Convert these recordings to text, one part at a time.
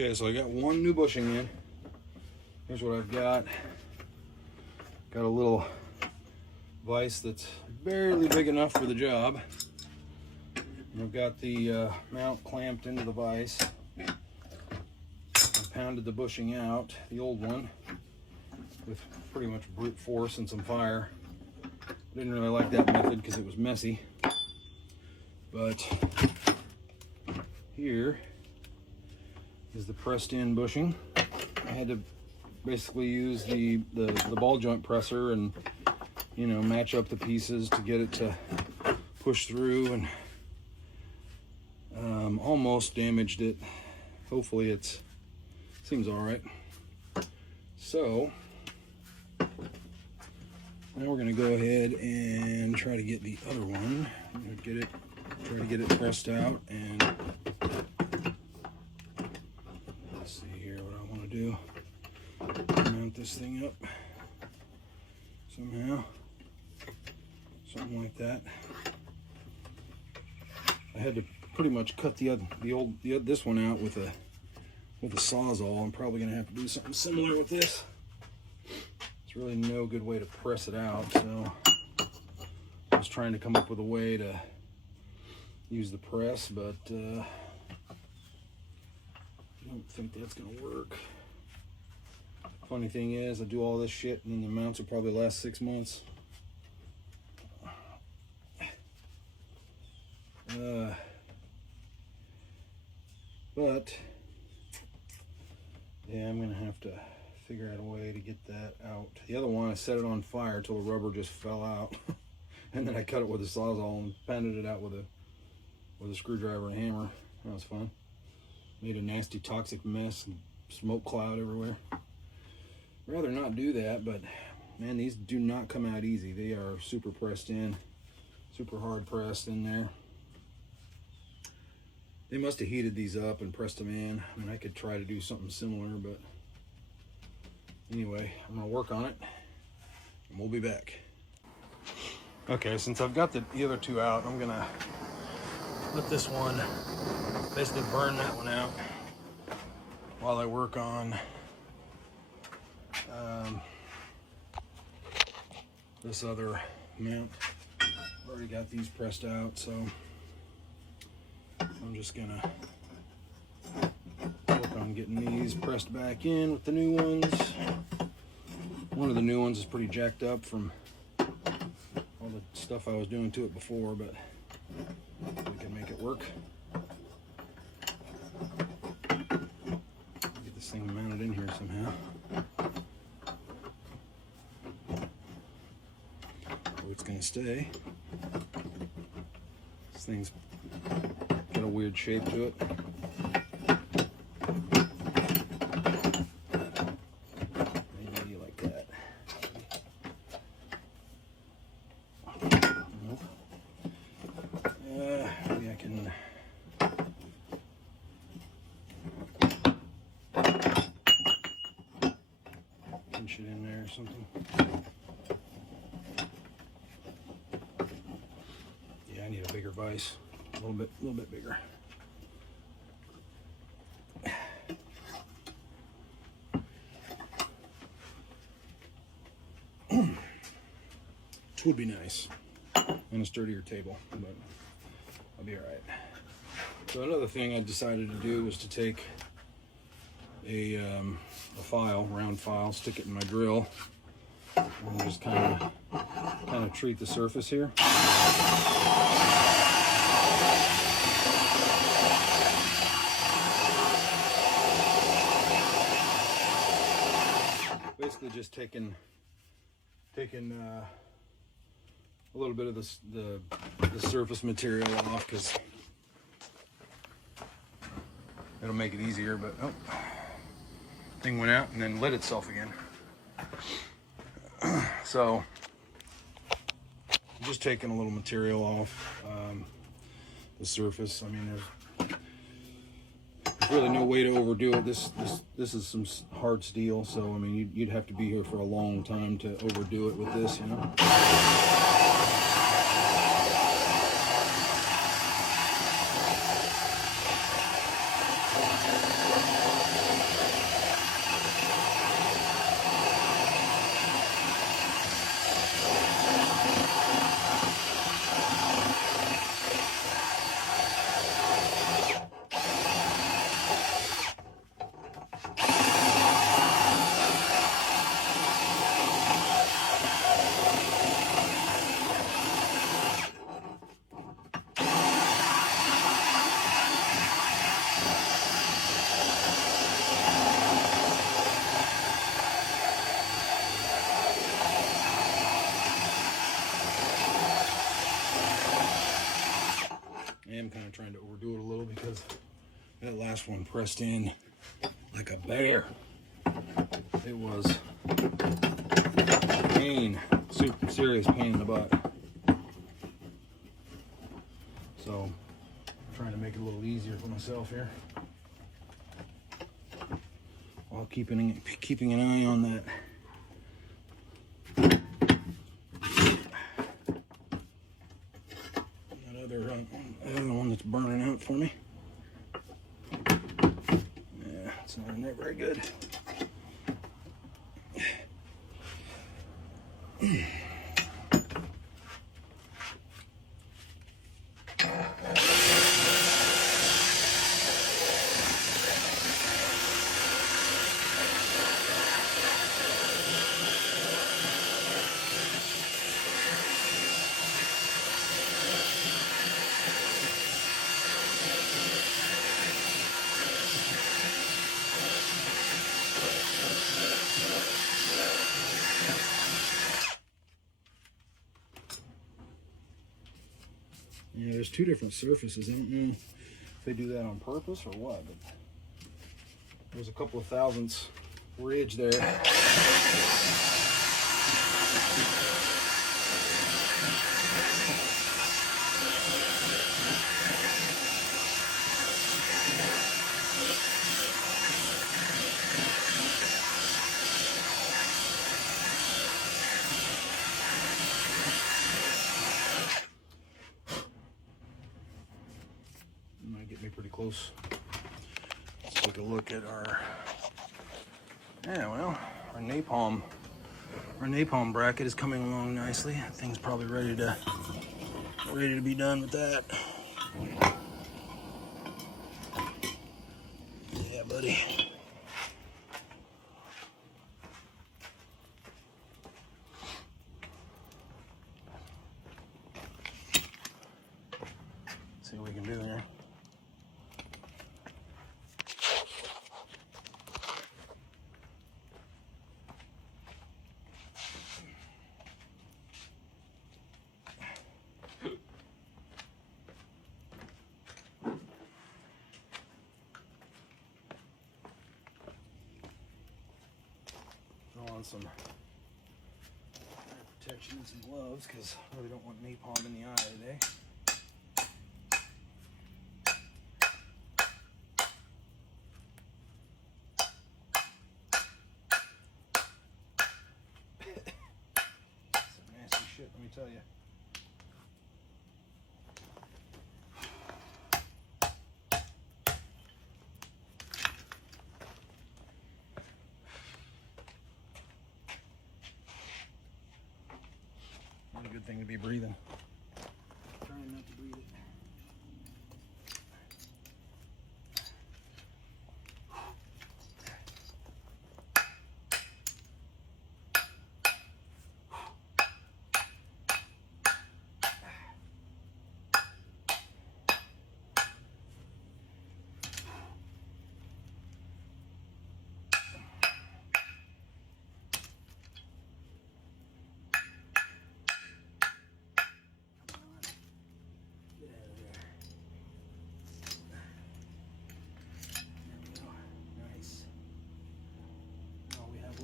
Okay, so I got one new bushing in. Here's what I've got. Got a little vise that's barely big enough for the job. And I've got the mount clamped into the vise. I pounded the bushing out, the old one, with pretty much brute force and some fire. Didn't really like that method because it was messy. But here is the pressed in bushing. I had to basically use the ball joint presser and, you know, match up the pieces to get it to push through, and almost damaged it. Hopefully it seems all right. So now we're gonna go ahead and try to get the other one. I'm gonna try to get it pressed out, and let's see here what I want to do. Mount this thing up somehow, something like that. I had to pretty much cut this one out with a Sawzall. I'm probably gonna have to do something similar with this. There's really no good way to press it out, so I was trying to come up with a way to use the press, but I don't think that's gonna work. Funny thing is, I do all this shit and then the mounts will probably last 6 months. But yeah, I'm gonna have to figure out a way to get that out. The other one, I set it on fire till the rubber just fell out. And then I cut it with a Sawzall and pounded it out with a screwdriver and hammer. That was fun. Made a nasty toxic mess and smoke cloud everywhere. Rather not do that, but man, these do not come out easy. They are super pressed in, super hard pressed in there. They must have heated these up and pressed them in. I mean, I could try to do something similar, but anyway, I'm gonna work on it and we'll be back. Okay, since I've got the other two out, I'm gonna let this one basically burn that one out while I work on this other mount. I've already got these pressed out, so I'm just gonna work on getting these pressed back in with the new ones. One of the new ones is pretty jacked up from all the stuff I was doing to it before, but we can make it work. Get this thing mounted in here somehow. Where it's gonna stay. This thing's got a weird shape to it. Maybe like that. Nope. Maybe I can pinch it in there or something. Yeah, I need a bigger vise. A little bit bigger. Which would be nice on a sturdier table, but I'll be all right. So another thing I decided to do was to take a round file, stick it in my drill, and just kind of treat the surface here. Basically just taking a little bit of the surface material off, because it'll make it easier. But oh, thing went out and then lit itself again. So just taking a little material off the surface. I mean, there's really no way to overdo it. This is some hard steel, so I mean, you'd have to be here for a long time to overdo it with this, you know. last one pressed in like a bear. It was pain, super serious pain in the butt. So I'm trying to make it a little easier for myself here, while keeping an eye on that other one that's burning out for me. Yeah, it's not in there very good. Yeah, there's two different surfaces. I don't know if they do that on purpose or what, but there's a couple of thousandths ridge there. Might get me pretty close. Let's take a look at our, our napalm bracket is coming along nicely. That thing's probably ready to be done with that. Yeah, buddy. See what we can do there. Throw on some protection and some gloves, because I really don't want napalm in the eye today. Some nasty shit, let me tell you. Not a good thing to be breathing. Trying not to breathe it.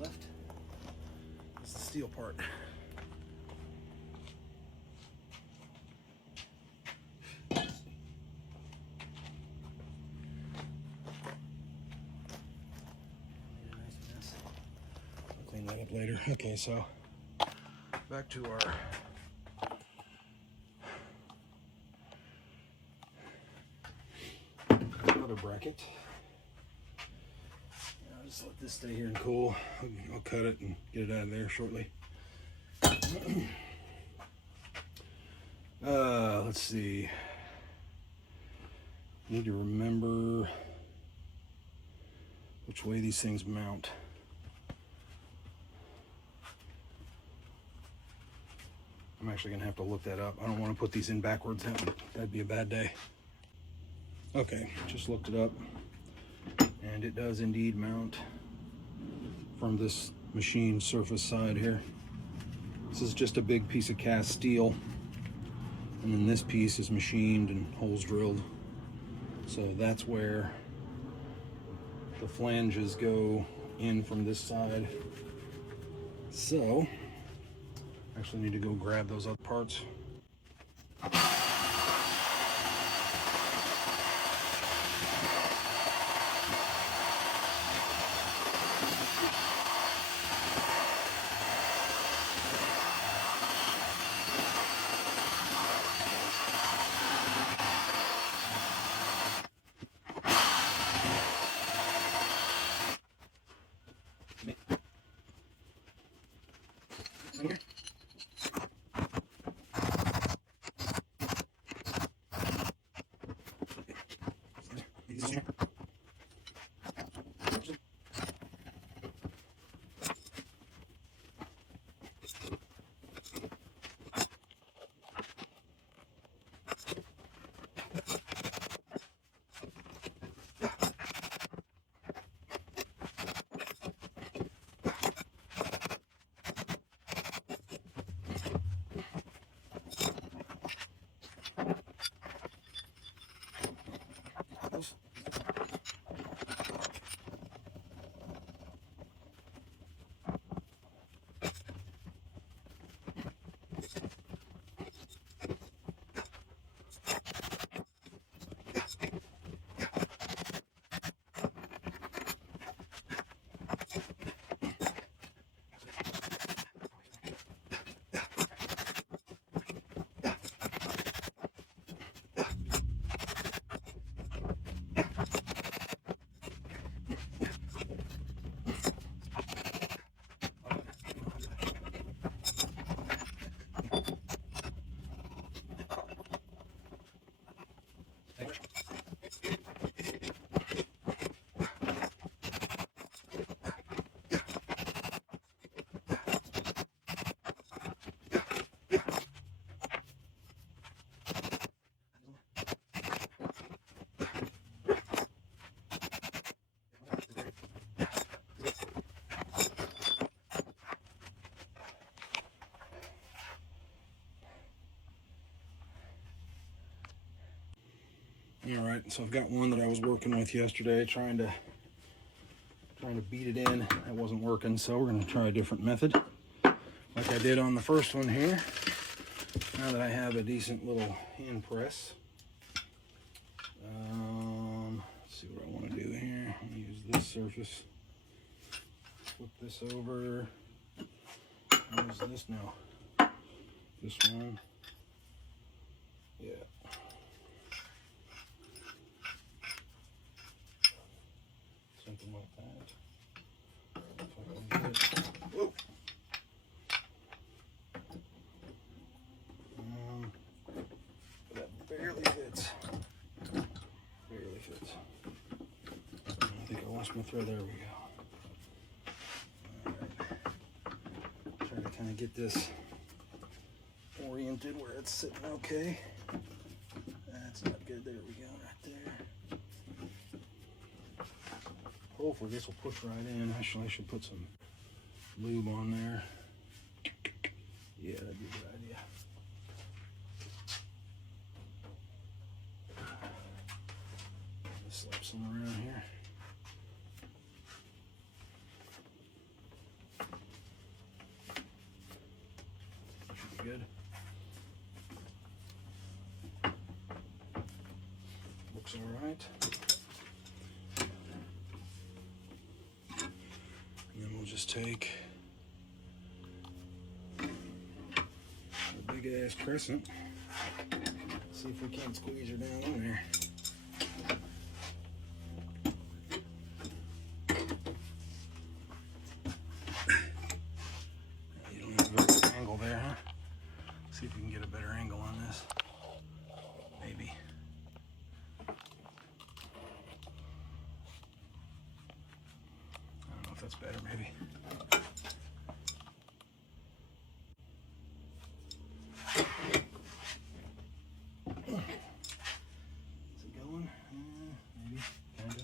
Left is the steel part. Made a nice mess. I'll clean that up later. Okay, so back to our other bracket. I'll just let this stay here and cool. I'll cut it and get it out of there shortly. Let's see. Need to remember which way these things mount. I'm actually gonna have to look that up. I don't want to put these in backwards. That'd be a bad day. Okay, just looked it up. And it does indeed mount from this machine surface side here. This is just a big piece of cast steel, and then this piece is machined and holes drilled. So that's where the flanges go in from this side. So, I actually need to go grab those other parts. All right, so I've got one that I was working with yesterday, trying to beat it in. That wasn't working, so we're gonna try a different method, like I did on the first one here. Now that I have a decent little hand press, let's see what I want to do here. I'm gonna use this surface. Flip this over. Use this now. This one. Yeah. Something like that. If I can get it. Whoa. That barely fits. Barely fits. I think I lost my thread. There we go. Alright. Try to kind of get this oriented where it's sitting okay. That's not good. There we go, right there. Hopefully this will push right in. Actually, I should put some lube on there. Yeah, that'd be a good idea. Just slap some around here. Should be good. Looks all right. And then we'll just take a big ass crescent. See if we can't squeeze her down in there. You don't have a very good angle there, huh? See if we can get a better angle on this. Maybe. I don't know if that's better, maybe. Is it going? Maybe, kinda.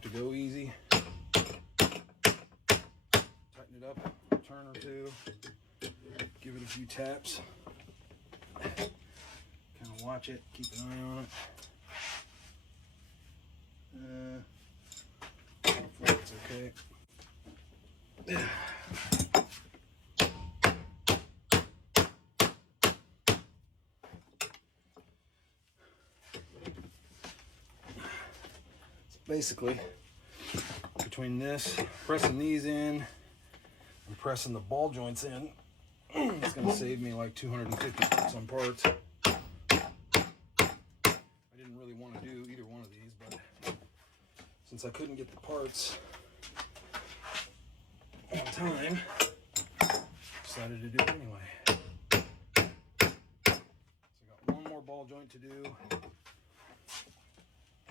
have to go easy. Tighten it up a turn or two. Give it a few taps. Kind of watch it, keep an eye on it. Hopefully it's okay. Basically, between this, pressing these in, and pressing the ball joints in, it's going to save me like 250 bucks on parts. I didn't really want to do either one of these, but since I couldn't get the parts on time, decided to do it anyway. So I got one more ball joint to do.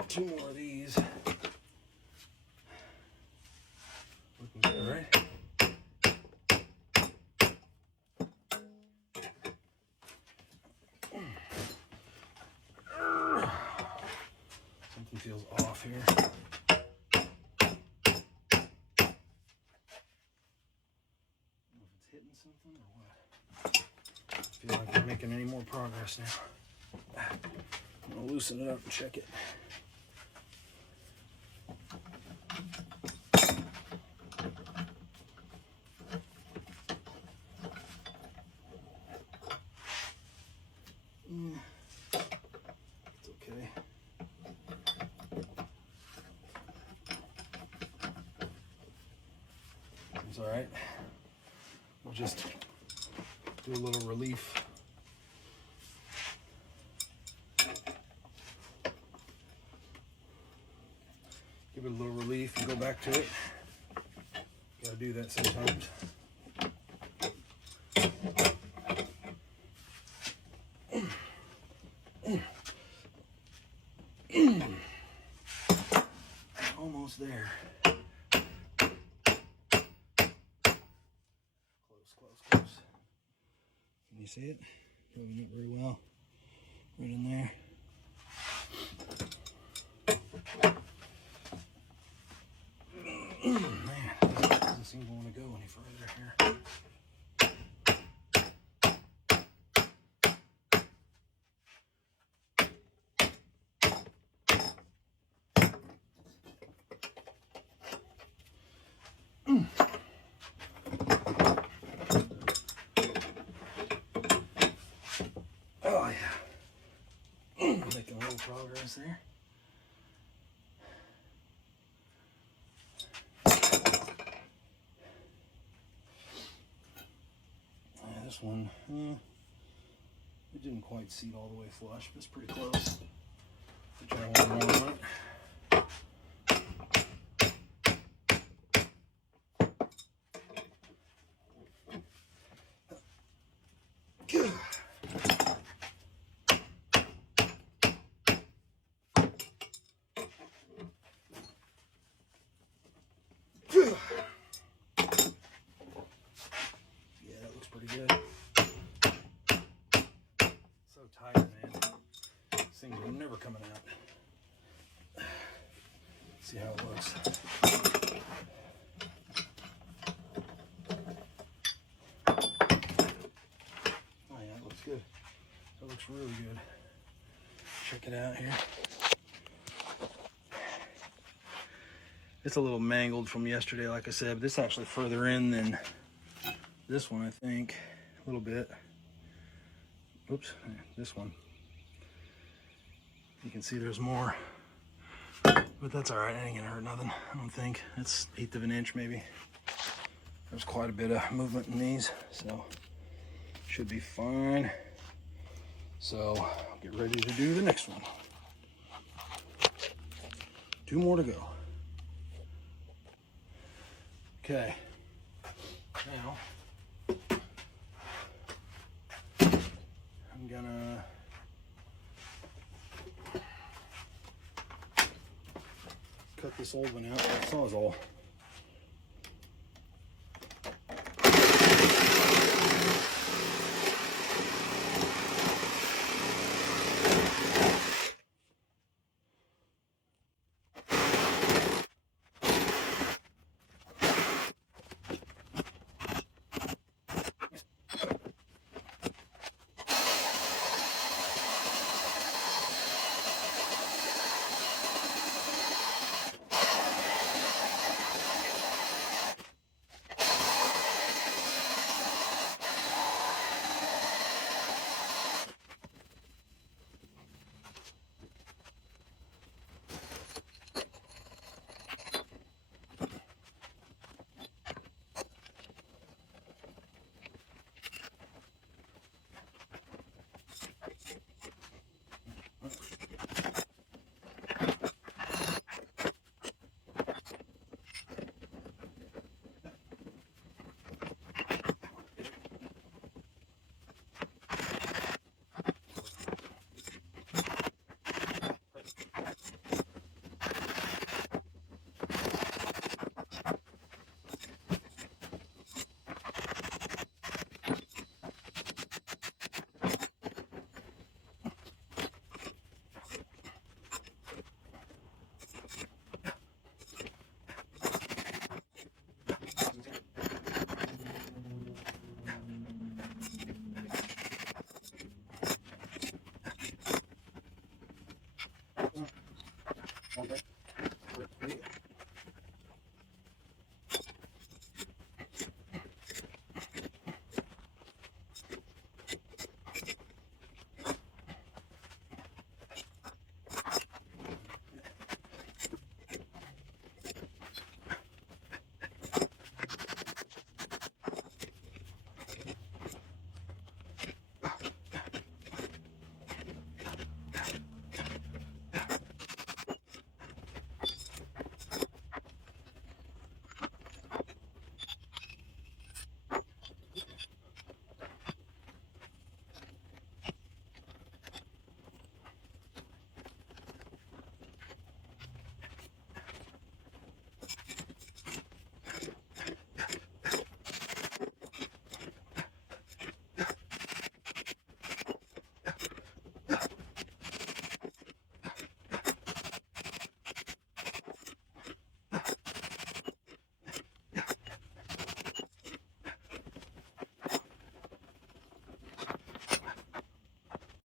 2 more of these. Looking good, right? Something feels off here. I don't know if it's hitting something or what. I feel like I'm making any more progress now. I'm gonna loosen it up and check it. It's okay. It's all right. We'll just do a little relief. Give it a little relief and go back to it. Gotta do that sometimes. Almost there. Close, close, close. Can you see it? Probably not very well. Right in there. Man, it doesn't seem to want to go any further here. Oh yeah, making a little progress there. This one, it didn't quite seat all the way flush, but it's pretty close. I'll try one more on it. Yeah, that looks pretty good. So tight, man. These things are never coming out. See how it looks. Oh yeah, that looks good. That looks really good. Check it out here. It's a little mangled from yesterday, like I said, but this is actually further in than this one, I think. A little bit. Oops, this one. You can see there's more. But that's alright, it ain't gonna hurt nothing, I don't think. It's 1/8 of an inch maybe. There's quite a bit of movement in these, so should be fine. So I'll get ready to do the next one. 2 more to go. Okay, now I'm gonna cut this old one out with a Sawzall.